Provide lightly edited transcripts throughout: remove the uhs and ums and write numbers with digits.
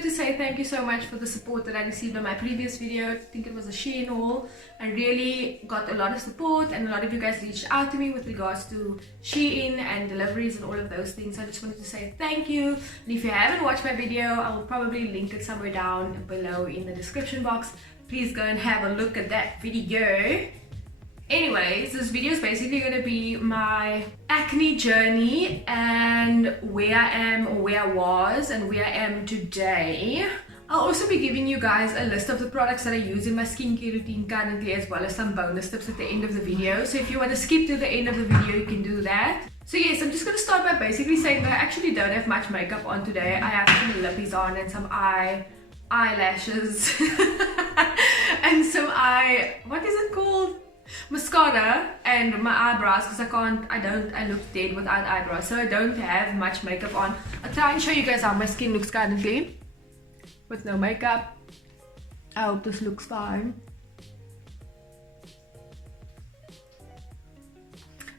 wanted to say thank you so much for the support that I received on my previous video. I think it was a Shea haul. I really got a lot of support and a lot of you guys reached out to me with regards to Shein and deliveries and all of those things. I just wanted to say thank you. And if you haven't watched my video, I will probably link it somewhere down below in the description box. Please go and have a look at that video. Anyways, this video is basically going to be my acne journey and where I am, or where I was and where I am today. I'll also be giving you guys a list of the products that I use in my skincare routine currently, as well as some bonus tips at the end of the video. So if you want to skip to the end of the video, you can do that. So yes, I'm just going to start by basically saying that I actually don't have much makeup on today. I have some lippies on and some eyelashes and some what is it called? Mascara and my eyebrows, because I look dead without eyebrows, so I don't have much makeup on. I'll try and show you guys how my skin looks currently with no makeup. I hope this looks fine.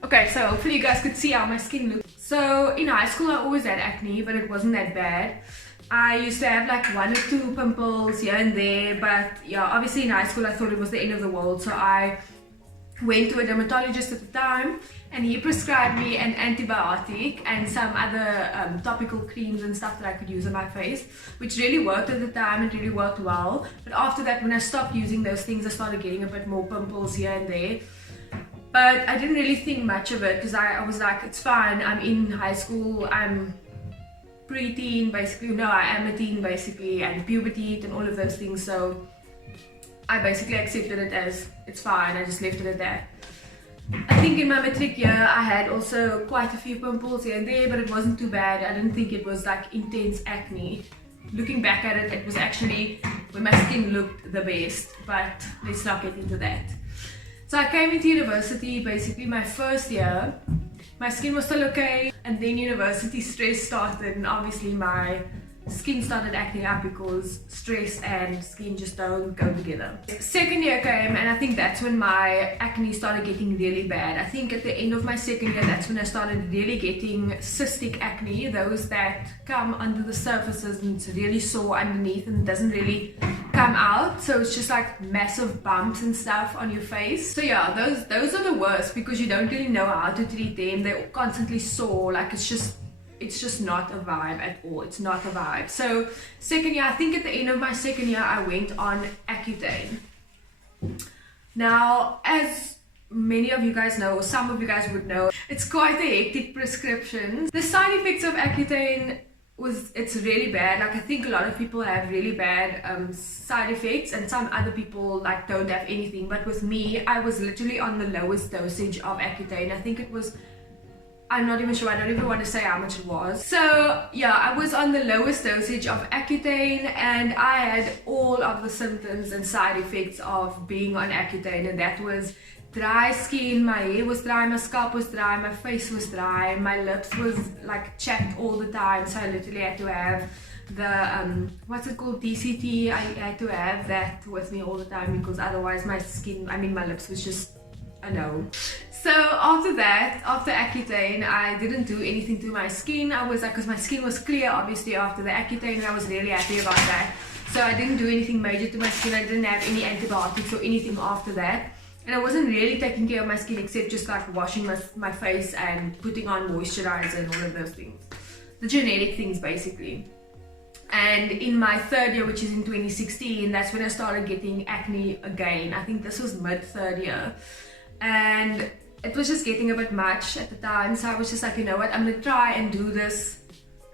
Okay, so hopefully you guys could see how my skin looks. So in high school I always had acne, but it wasn't that bad. I used to have like 1 or 2 pimples here and there, but yeah, obviously in high school I thought it was the end of the world, so I went to a dermatologist at the time and he prescribed me an antibiotic and some other topical creams and stuff that I could use on my face, which really worked at the time. It really worked well, but after that, when I stopped using those things, I started getting a bit more pimples here and there. But I didn't really think much of it because I was like, it's fine, I'm in high school, I'm pre-teen basically, no, I am a teen basically, and puberty and all of those things, so I basically accepted it as it's fine. I just left it at that. I think in my matric year I had also quite a few pimples here and there, but it wasn't too bad. I didn't think it was like intense acne. Looking back at it, it was actually when my skin looked the best, but let's not get into that. So I came into university basically my first year. My skin was still okay, and then university stress started, and obviously my skin started acting up because stress and skin just don't go together. Second year came, and I think that's when my acne started getting really bad. I think at the end of my second year, that's when I started really getting cystic acne, those that come under the surfaces and it's really sore underneath and doesn't really come out, so it's just like massive bumps and stuff on your face. So yeah, those are the worst because you don't really know how to treat them. They're constantly sore, like it's just not a vibe at all. It's not a vibe. So second year, I think at the end of my second year, I went on accutane. Now, as many of you guys know, or some of you guys would know, it's quite a hectic prescription. The side effects of accutane it's really bad. Like I think a lot of people have really bad side effects, and some other people like don't have anything. But with me, I was literally on the lowest dosage of accutane. I think it was, I'm not even sure, I don't even want to say how much it was. So yeah, I was on the lowest dosage of accutane, and I had all of the symptoms and side effects of being on accutane, and that was dry skin, my hair was dry, my scalp was dry, my face was dry, my lips was like chapped all the time, so I literally had to have the what's it called, DCT. I had to have that with me all the time because otherwise my skin, my lips was just a no. So after that, after accutane, I didn't do anything to my skin. I was like, because my skin was clear obviously after the accutane, and I was really happy about that. So I didn't do anything major to my skin. I didn't have any antibiotics or anything after that. And I wasn't really taking care of my skin except just like washing my face and putting on moisturizer and all of those things. The genetic things basically. And in my third year, which is in 2016, that's when I started getting acne again. I think this was mid-third year. And it was just getting a bit much at the time, so I was just like, you know what, I'm gonna try and do this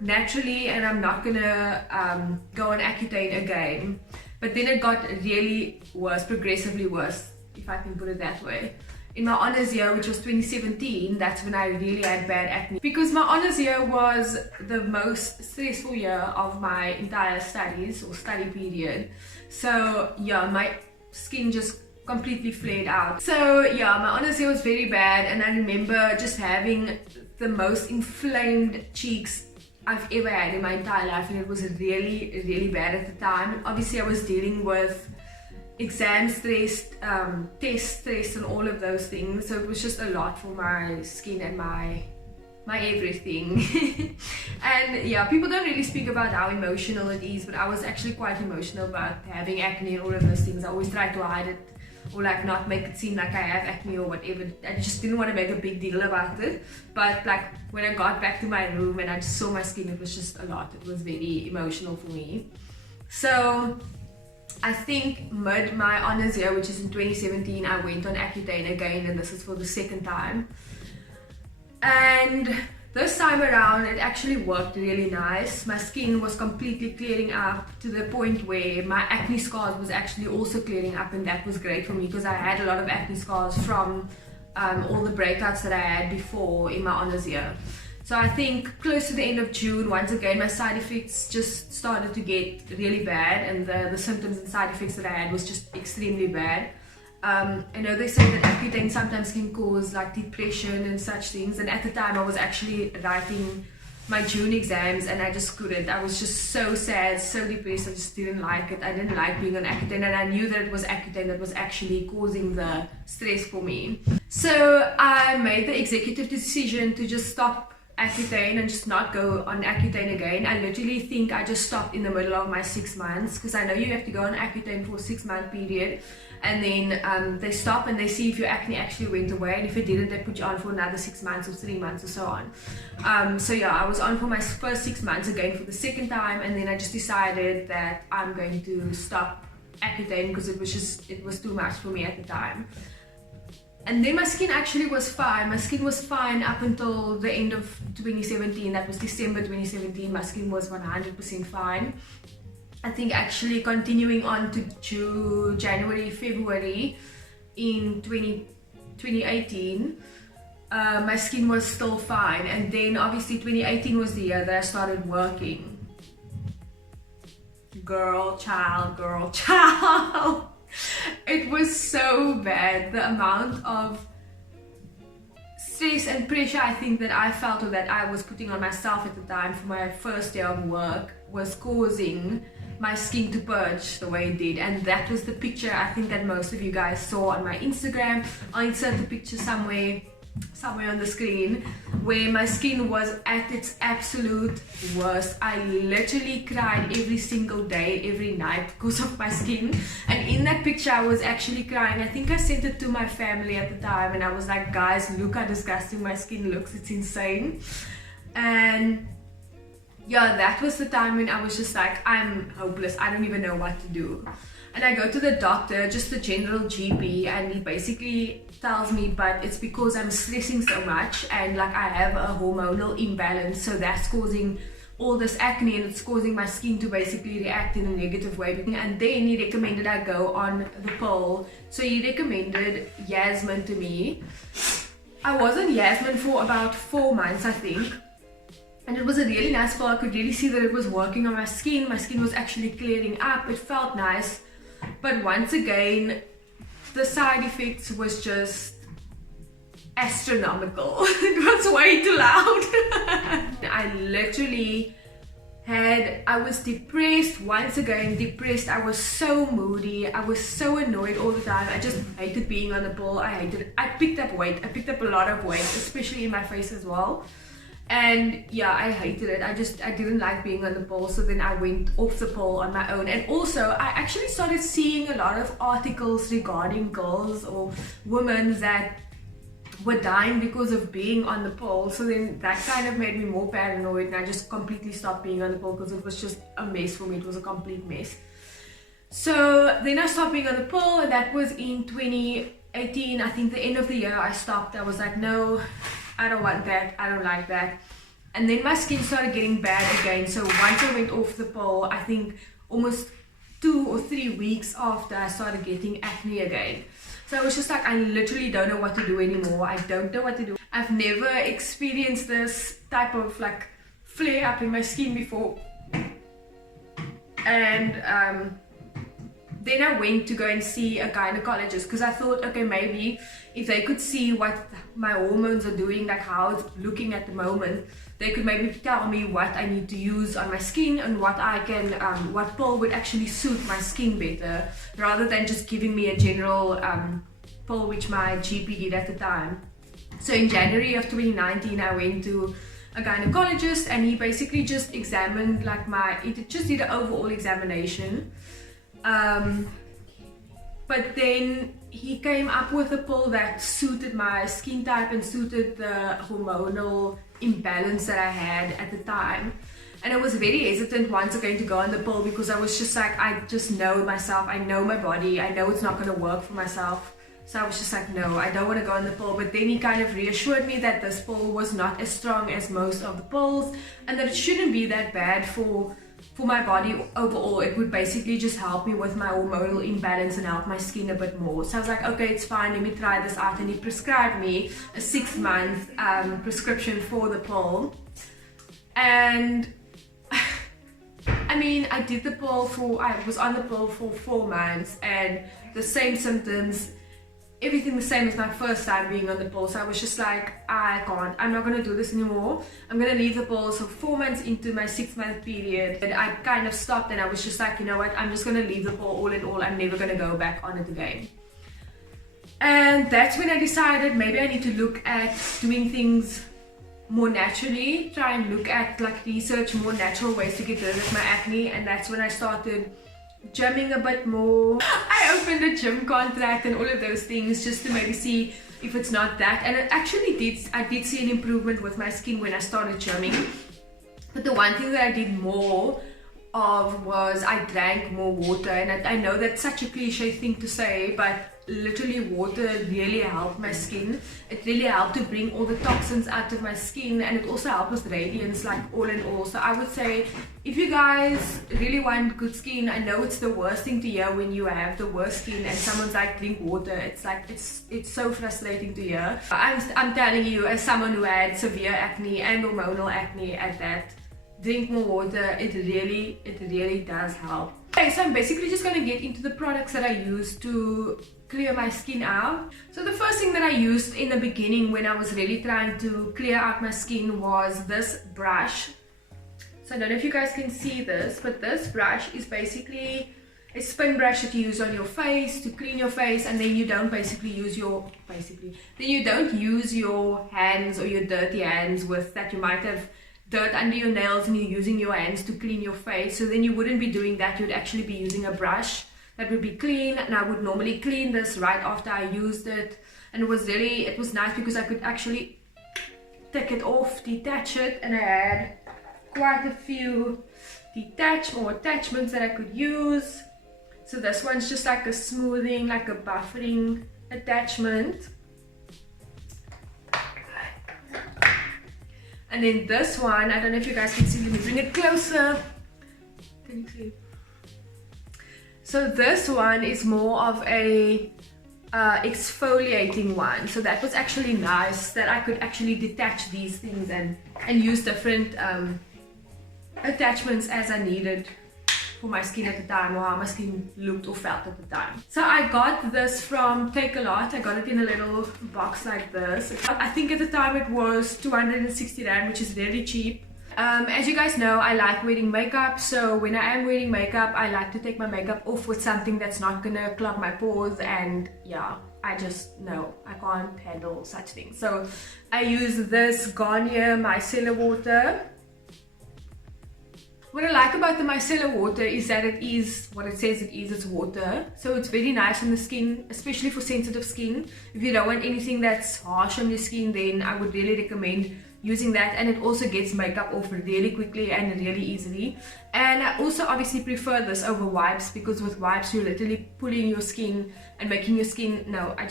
naturally, and I'm not gonna go on accutane again. But then it got really worse, progressively worse, if I can put it that way. In my honors year, which was 2017, that's when I really had bad acne, because my honors year was the most stressful year of my entire studies or study period. So yeah, my skin just completely flared out. So yeah, my honors year was very bad, and I remember just having the most inflamed cheeks I've ever had in my entire life, and it was really, really bad at the time. And obviously I was dealing with exam stress, test stress and all of those things, so it was just a lot for my skin and my my everything. And yeah, people don't really speak about how emotional it is, but I was actually quite emotional about having acne and all of those things. I always try to hide it, or like not make it seem like I have acne or whatever. I just didn't want to make a big deal about it. But like when I got back to my room and I just saw my skin, it was just a lot. It was very emotional for me. So I think mid my honors year, which is in 2017, I went on accutane again, and this is for the second time. And this time around, it actually worked really nice. My skin was completely clearing up to the point where my acne scars was actually also clearing up, and that was great for me because I had a lot of acne scars from all the breakouts that I had before in my honors year. So I think close to the end of June, once again, my side effects just started to get really bad, and the symptoms and side effects that I had was just extremely bad. I know they say that accutane sometimes can cause like depression and such things, and at the time I was actually writing my June exams and I just couldn't. I was just so sad, so depressed. I just didn't like it. I didn't like being on accutane, and I knew that it was accutane that was actually causing the stress for me. So I made the executive decision to just stop accutane and just not go on accutane again. I literally think I just stopped in the middle of my 6 months, because I know you have to go on accutane for a 6-month period, and then they stop and they see if your acne actually went away, and if it didn't, they put you on for another 6 months or 3 months or so on. So yeah, I was on for my first 6 months again for the second time, and then I just decided that I'm going to stop accutane because it was too much for me at the time. And then my skin actually was fine. My skin was fine up until the end of 2017. That was December 2017. My skin was 100% fine. I think actually continuing on to January, February in 2018, my skin was still fine. And then obviously 2018 was the year that I started working. Girl, child. It was so bad. The amount of stress and pressure I think that I felt, or that I was putting on myself at the time for my first day of work, was causing my skin to purge the way it did. And that was the picture I think that most of you guys saw on my Instagram. I'll insert the picture somewhere on the screen, where my skin was at its absolute worst. I literally cried every single day, every night, because of my skin. And in that picture I was actually crying. I think I sent it to my family at the time, and I was like, guys, look how disgusting my skin looks, it's insane. And yeah, that was the time when I was just like, I'm hopeless, I don't even know what to do. And I go to the doctor, just the general GP, and he basically tells me, but it's because I'm stressing so much, and like I have a hormonal imbalance, so that's causing all this acne, and it's causing my skin to basically react in a negative way. And then he recommended I go on the pill. So he recommended Yasmin to me. I was on Yasmin for about 4 months, I think. And it was a really nice pill. I could really see that it was working on my skin. My skin was actually clearing up. It felt nice. But once again, the side effects was just astronomical. It was way too loud. I literally I was depressed, once again depressed. I was so moody, I was so annoyed all the time. I just hated being on the pill. I picked up weight. I picked up a lot of weight, especially in my face as well. And yeah, I hated it. I didn't like being on the pill, so then I went off the pill on my own. And also I actually started seeing a lot of articles regarding girls or women that were dying because of being on the pill. So then that kind of made me more paranoid, and I just completely stopped being on the pill because it was just a mess for me. It was a complete mess. So then I stopped being on the pill, and that was in 2018. I think the end of the year I stopped. I was like, no, I don't want that, I don't like that. And then my skin started getting bad again. So once I went off the pill, I think almost 2 or 3 weeks after, I started getting acne again. So I was just like, I literally don't know what to do anymore. I don't know what to do. I've never experienced this type of like flare up in my skin before. And then I went to go and see a gynecologist, because I thought, okay, maybe if they could see what my hormones are doing, like how it's looking at the moment, they could maybe tell me what I need to use on my skin, and what I can, what pill would actually suit my skin better, rather than just giving me a general pill, which my GP did at the time. So in January of 2019 I went to a gynecologist, and he basically just examined like he just did an overall examination, but then he came up with a pill that suited my skin type and suited the hormonal imbalance that I had at the time. And I was very hesitant once again to go on the pill, because I was just like, I just know myself, I know my body, I know it's not going to work for myself. So I was just like, no, I don't want to go on the pill. But then he kind of reassured me that this pill was not as strong as most of the pills, and that it shouldn't be that bad for my body overall. It would basically just help me with my hormonal imbalance and help my skin a bit more. So I was like, okay, it's fine, let me try this out. And he prescribed me a 6-month prescription for the pill. And I mean, I did the pill I was on the pill for 4 months, and the same symptoms, everything the same as my first time being on the pill. So I was just like, I'm not going to do this anymore. I'm going to leave the pill. So 4 months into my 6-month period, and I kind of stopped, and I was just like, you know what, I'm just going to leave the pill all in all. I'm never going to go back on it again. And that's when I decided maybe I need to look at doing things more naturally, try and look at like research more natural ways to get rid of my acne. And that's when I started gymming a bit more. I opened a gym contract and all of those things, just to maybe see if it's not that. And it actually I did see an improvement with my skin when I started gymming. But the one thing that I did more of was I drank more water. And I know that's such a cliche thing to say, but literally water really helped my skin. It really helped to bring all the toxins out of my skin, and it also helped with radiance, like all in all. So I would say, if you guys really want good skin, I know it's the worst thing to hear when you have the worst skin and someone's like, drink water. It's like, it's so frustrating to hear. I'm telling you, as someone who had severe acne and hormonal acne at that, drink more water. It really does help. Okay, so I'm basically just going to get into the products that I use to clear my skin out. So the first thing that I used in the beginning when I was really trying to clear out my skin was this brush. So I don't know if you guys can see this, but this brush is basically a spin brush that you use on your face to clean your face, and then you don't use your hands or your dirty hands with that. You might have dirt under your nails and you're using your hands to clean your face, so then you wouldn't be doing that. You'd actually be using a brush that would be clean, and I would normally clean this right after I used it. And it was nice because I could actually take it off, detach it, and I had quite a few attachments that I could use. So this one's just like a smoothing, like a buffering attachment. And then this one, I don't know if you guys can see, let me bring it closer. Can you see? So this one is more of a exfoliating one. So that was actually nice, that I could actually detach these things and use different attachments as I needed for my skin at the time, or how my skin looked or felt at the time. So I got this from Take A Lot. I got it in a little box like this. I think at the time it was 260 rand, which is really cheap. As you guys know, I like wearing makeup, so when I am wearing makeup, I like to take my makeup off with something that's not gonna clog my pores, and yeah, I just know I can't handle such things. So I use this Garnier micellar water. What I like about the micellar water is that it is what it says it is. It's water, so it's very nice on the skin, especially for sensitive skin. If you don't want anything that's harsh on your skin, then I would really recommend using that. And it also gets makeup off really quickly and really easily. And I also obviously prefer this over wipes, because with wipes you're literally pulling your skin and making your skin, no, I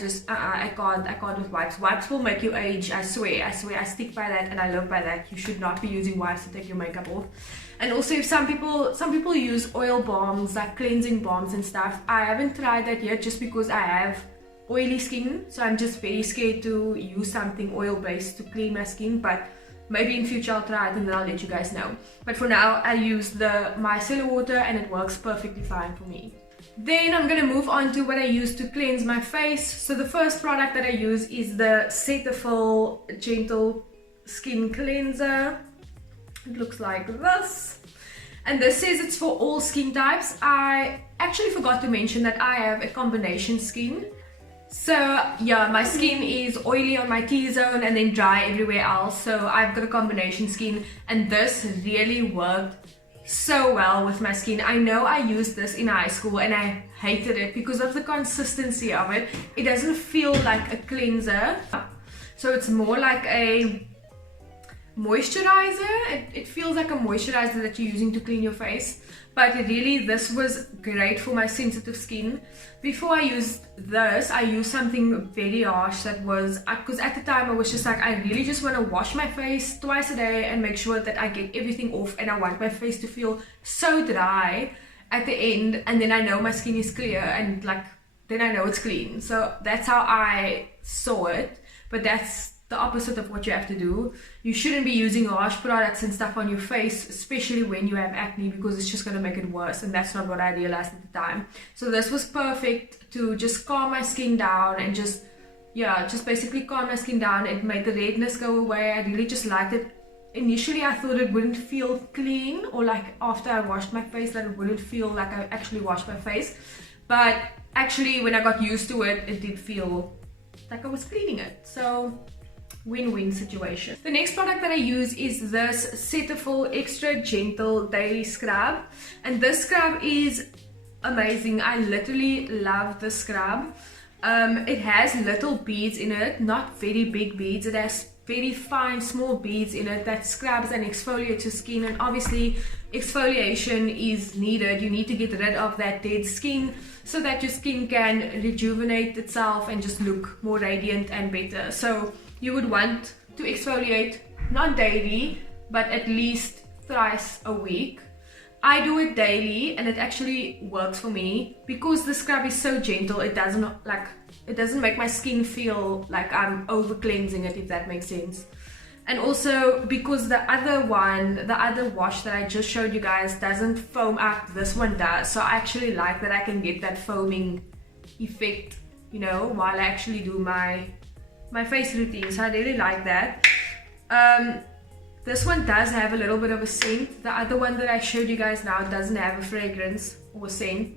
can't with wipes. Wipes will make you age, I swear, I stick by that and I live by that. You should not be using wipes to take your makeup off. And also, if some people use oil balms, like cleansing balms and stuff, I haven't tried that yet, just because I have oily skin, so I'm just very scared to use something oil based to clean my skin. But maybe in future I'll try it and then I'll let you guys know. But for now, I use the micellar water and it works perfectly fine for me. Then I'm gonna move on to what I use to cleanse my face. So the first product that I use is the Cetaphil Gentle Skin Cleanser. It looks like this, and this says it's for all skin types. I actually forgot to mention that I have a combination skin, So yeah, my skin is oily on my T-zone and then dry everywhere else. So I've got a combination skin, and this really worked so well with my skin. I know I used this in high school and I hated it because of the consistency of it. It doesn't feel like a cleanser. So it's more like a moisturizer. It feels like a moisturizer that you're using to clean your face. But really, this was great for my sensitive skin. Before I used this, I used something very harsh that was, because at the time I was just like, I really just want to wash my face twice a day and make sure that I get everything off, and I want my face to feel so dry at the end, and then I know my skin is clear, and like then I know it's clean. So that's how I saw it, but that's the opposite of what you have to do. You shouldn't be using harsh products and stuff on your face, especially when you have acne, because it's just going to make it worse, and that's not what I realized at the time. So this was perfect to just calm my skin down and just basically calm my skin down. It made the redness go away. I really just liked it. Initially I thought it wouldn't feel clean, or like after I washed my face that it wouldn't feel like I actually washed my face, but actually when I got used to it, it did feel like I was cleaning it. So win-win situation. The next product that I use is this Cetaphil Extra Gentle Daily Scrub, and this scrub is amazing. I literally love this scrub. It has little beads in it, not very big beads. It has very fine small beads in it that scrubs and exfoliates your skin, and obviously exfoliation is needed. You need to get rid of that dead skin so that your skin can rejuvenate itself and just look more radiant and better. So you would want to exfoliate not daily, but at least thrice a week. I do it daily and it actually works for me because the scrub is so gentle. It doesn't make my skin feel like I'm over cleansing it, if that makes sense. And also because the other wash that I just showed you guys doesn't foam up, this one does. So I actually like that I can get that foaming effect, you know, while I actually do my face routine. So I really like that. This one does have a little bit of a scent. The other one that I showed you guys now doesn't have a fragrance or scent.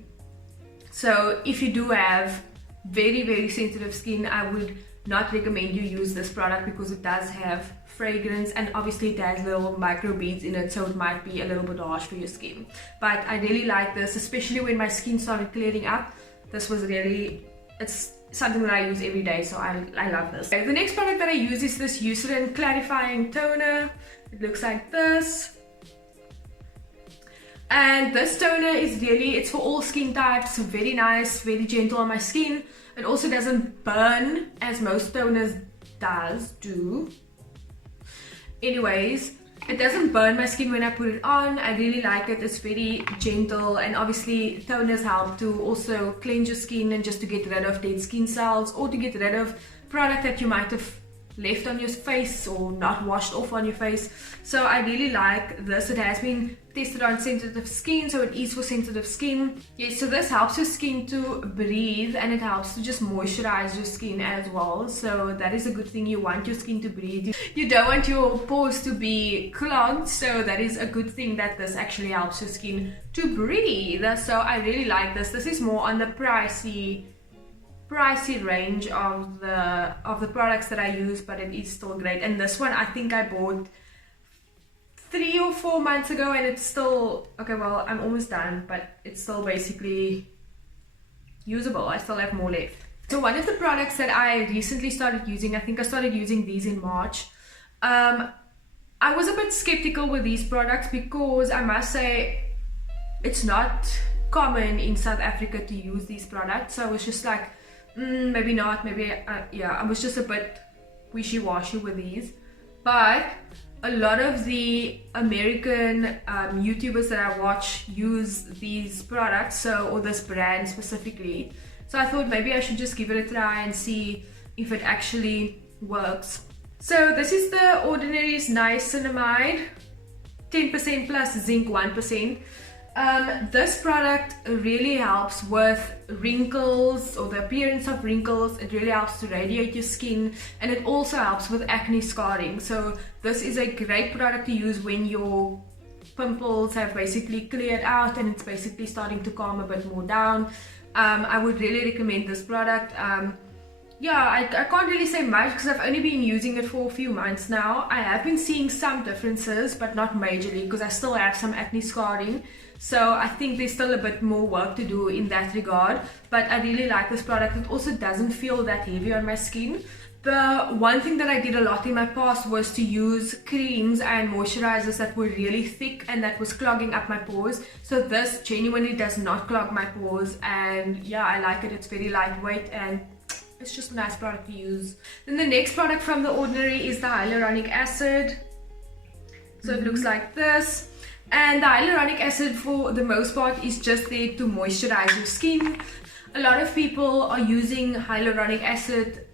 So if you do have very, very sensitive skin, I would not recommend you use this product because it does have fragrance, and obviously it has little micro beads in it, so it might be a little bit harsh for your skin. But I really like this, especially when my skin started clearing up. This was really, it's something that I use every day, so I love this. Okay, the next product that I use is this Eucerin Clarifying Toner. It looks like this. And this toner is really, it's for all skin types, very nice, very gentle on my skin. It also doesn't burn as most toners do. Anyways, it doesn't burn my skin when I put it on. I really like it. It's very gentle, and obviously toners help to also cleanse your skin and just to get rid of dead skin cells, or to get rid of product that you might have left on your face or not washed off on your face. So I really like this. It has been tested on sensitive skin, so it is for sensitive skin. Yes, so this helps your skin to breathe, and it helps to just moisturize your skin as well. So that is a good thing. You want your skin to breathe. You don't want your pores to be clogged, so that is a good thing that this actually helps your skin to breathe. So I really like this. This is more on the pricey range of the products that I use, but it is still great. And this one I think I bought 3 or 4 months ago, and it's still okay. Well, I'm almost done, but it's still basically usable. I still have more left. So one of the products that I recently started using, I think I started using these in March. I was a bit skeptical with these products because I must say it's not common in South Africa to use these products. So I was just like, maybe not, maybe yeah, I was just a bit wishy-washy with these. But a lot of the American YouTubers that I watch use these products, or this brand specifically. So I thought maybe I should just give it a try and see if it actually works. So this is the Ordinary's Niacinamide, 10% plus zinc 1%. This product really helps with wrinkles or the appearance of wrinkles. It really helps to radiate your skin, and it also helps with acne scarring. So this is a great product to use when your pimples have basically cleared out and it's basically starting to calm a bit more down. I would really recommend this product. yeah, I can't really say much because I've only been using it for a few months now. I have been seeing some differences, but not majorly, because I still have some acne scarring. So I think there's still a bit more work to do in that regard. But I really like this product. It also doesn't feel that heavy on my skin. The one thing that I did a lot in my past was to use creams and moisturizers that were really thick and that was clogging up my pores. So this genuinely does not clog my pores, and yeah, I like it. It's very lightweight and it's just a nice product to use. Then the next product from The Ordinary is the Hyaluronic Acid. So it looks like this. And the hyaluronic acid, for the most part, is just there to moisturize your skin. A lot of people are using hyaluronic acid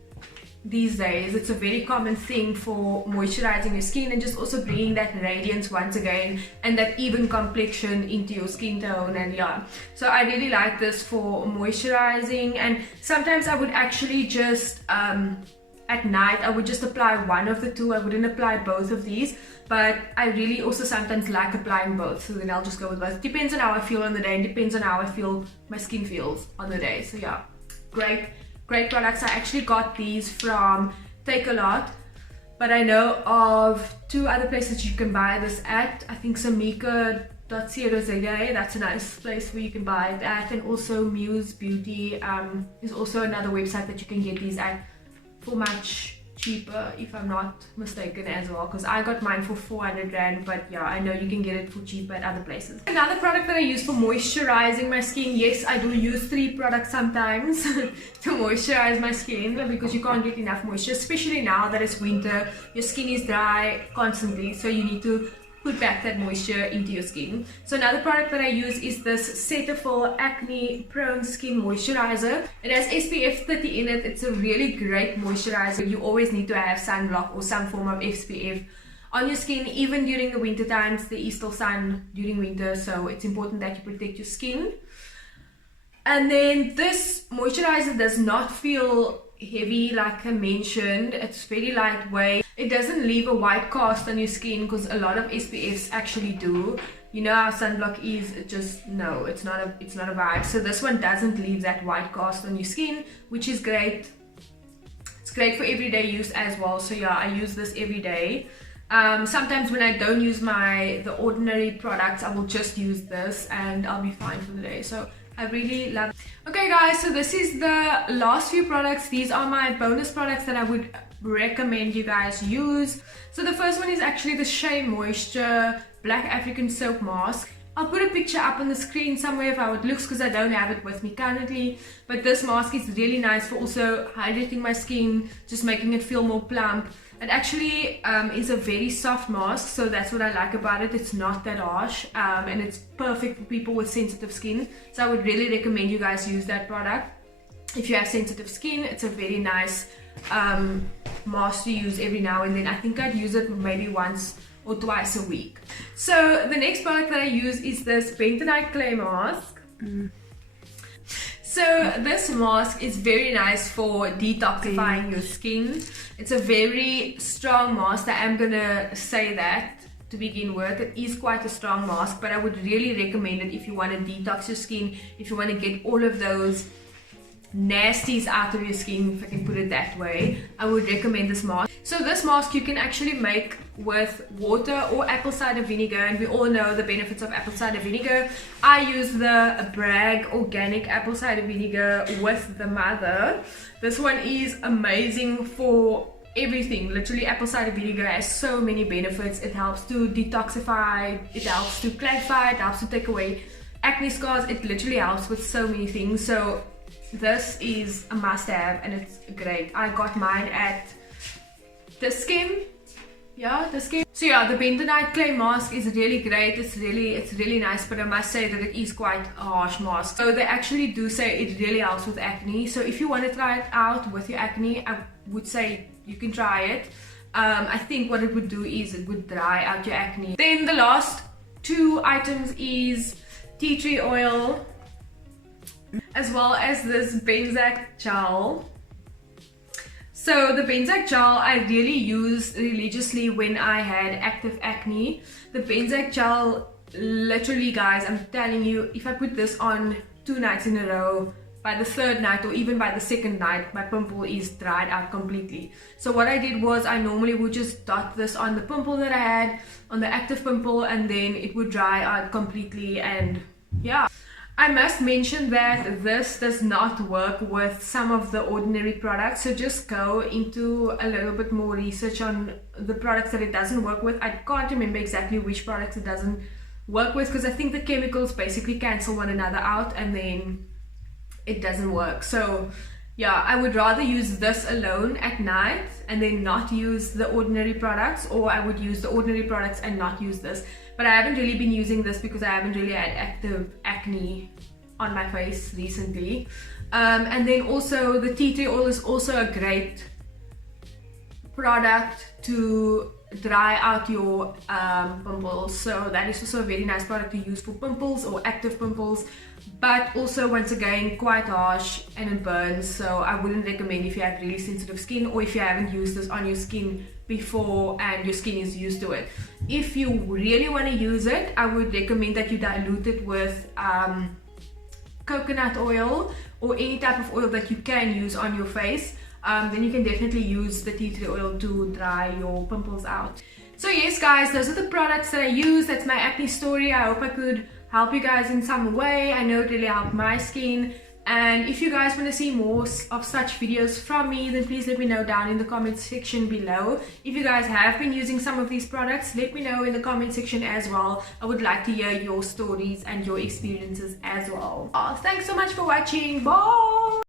these days. It's a very common thing for moisturizing your skin and just also bringing that radiance once again and that even complexion into your skin tone. And yeah, so I really like this for moisturizing. And sometimes I would actually just at night I would just apply one of the two. I wouldn't apply both of these, but I really also sometimes like applying both, so then I'll just go with both. Depends on how I feel on the day and depends on how I feel my skin feels on the day. So yeah, great products. I actually got these from Take A Lot, but I know of 2 other places you can buy this at. I think Samika.co.za, that's a nice place where you can buy it at, and also Muse Beauty is also another website that you can get these at for much cheaper, if I'm not mistaken, as well, because I got mine for 400 rand, but yeah, I know you can get it for cheaper at other places. Another product that I use for moisturizing my skin, yes, I do use 3 products sometimes to moisturize my skin, because you can't get enough moisture, especially now that it's winter. Your skin is dry constantly, so you need to put back that moisture into your skin. So another product that I use is this Cetaphil Acne Prone Skin Moisturizer. It has SPF 30 in it. It's a really great moisturizer. You always need to have sunblock or some form of SPF on your skin, even during the winter times. There is still sun during winter, so it's important that you protect your skin. And then this moisturizer does not feel heavy, like I mentioned. It's very lightweight. It doesn't leave a white cast on your skin, because a lot of SPFs actually do. You know how sunblock is, it just, no, it's not a vibe. So this one doesn't leave that white cast on your skin, which is great. It's great for everyday use as well. So yeah, I use this every day. Sometimes when I don't use the Ordinary products, I will just use this and I'll be fine for the day. So I really love it. Okay guys, so this is the last few products. These are my bonus products that I would recommend you guys use. So the first one is actually the Shea Moisture Black African Soap Mask. I'll put a picture up on the screen somewhere of how it looks, because I don't have it with me currently. But this mask is really nice for also hydrating my skin, just making it feel more plump. It actually is a very soft mask, so that's what I like about it. It's not that harsh, and it's perfect for people with sensitive skin. So I would really recommend you guys use that product. If you have sensitive skin, it's a very nice mask to use every now and then. I think I'd use it maybe once or twice a week. So the next product that I use is this Bentonite Clay Mask. So this mask is very nice for detoxifying your skin. It's a very strong mask. I am gonna say that to begin with. It is quite a strong mask, but I would really recommend it if you want to detox your skin, if you want to get all of those nasties out of your skin, if I can put it that way. I would recommend this mask. So this mask you can actually make with water or apple cider vinegar, and we all know the benefits of apple cider vinegar. I use the Bragg organic apple cider vinegar with the mother. This one is amazing for everything. Literally, apple cider vinegar has so many benefits. It helps to detoxify, it helps to clarify, it helps to take away acne scars. It literally helps with so many things. So this is a must-have and it's great. I got mine at Dischem. Yeah, Dischem. So yeah, the Bentonite clay mask is really great. It's really nice, but I must say that it is quite a harsh mask. So they actually do say it really helps with acne. So if you want to try it out with your acne, I would say you can try it. I think what it would do is it would dry out your acne. Then the last 2 items is tea tree oil, as well as this Benzac gel. So the Benzac gel I really used religiously when I had active acne. The Benzac gel, literally guys, I'm telling you, if I put this on 2 nights in a row, by the third night or even by the second night, my pimple is dried out completely. So what I did was I normally would just dot this on the pimple that I had, on the active pimple, and then it would dry out completely. And yeah, I must mention that this does not work with some of the ordinary products, so just go into a little bit more research on the products that it doesn't work with. I can't remember exactly which products it doesn't work with, because I think the chemicals basically cancel one another out and then it doesn't work. So yeah, I would rather use this alone at night and then not use the ordinary products, or I would use the ordinary products and not use this. But I haven't really been using this because I haven't really had active acne on my face recently. And then also the tea tree oil is also a great product to dry out your pimples. So that is also a very nice product to use for pimples or active pimples, but also once again quite harsh and it burns. So I wouldn't recommend if you have really sensitive skin, or if you haven't used this on your skin before and your skin is used to it. If you really want to use it, I would recommend that you dilute it with coconut oil or any type of oil that you can use on your face. Then you can definitely use the tea tree oil to dry your pimples out. So yes guys, those are the products that I use. That's my acne story. I hope I could help you guys in some way. I know it really helped my skin. And if you guys want to see more of such videos from me, then please let me know down in the comment section below. If you guys have been using some of these products, let me know in the comment section as well. I would like to hear your stories and your experiences as well. Thanks so much for watching. Bye!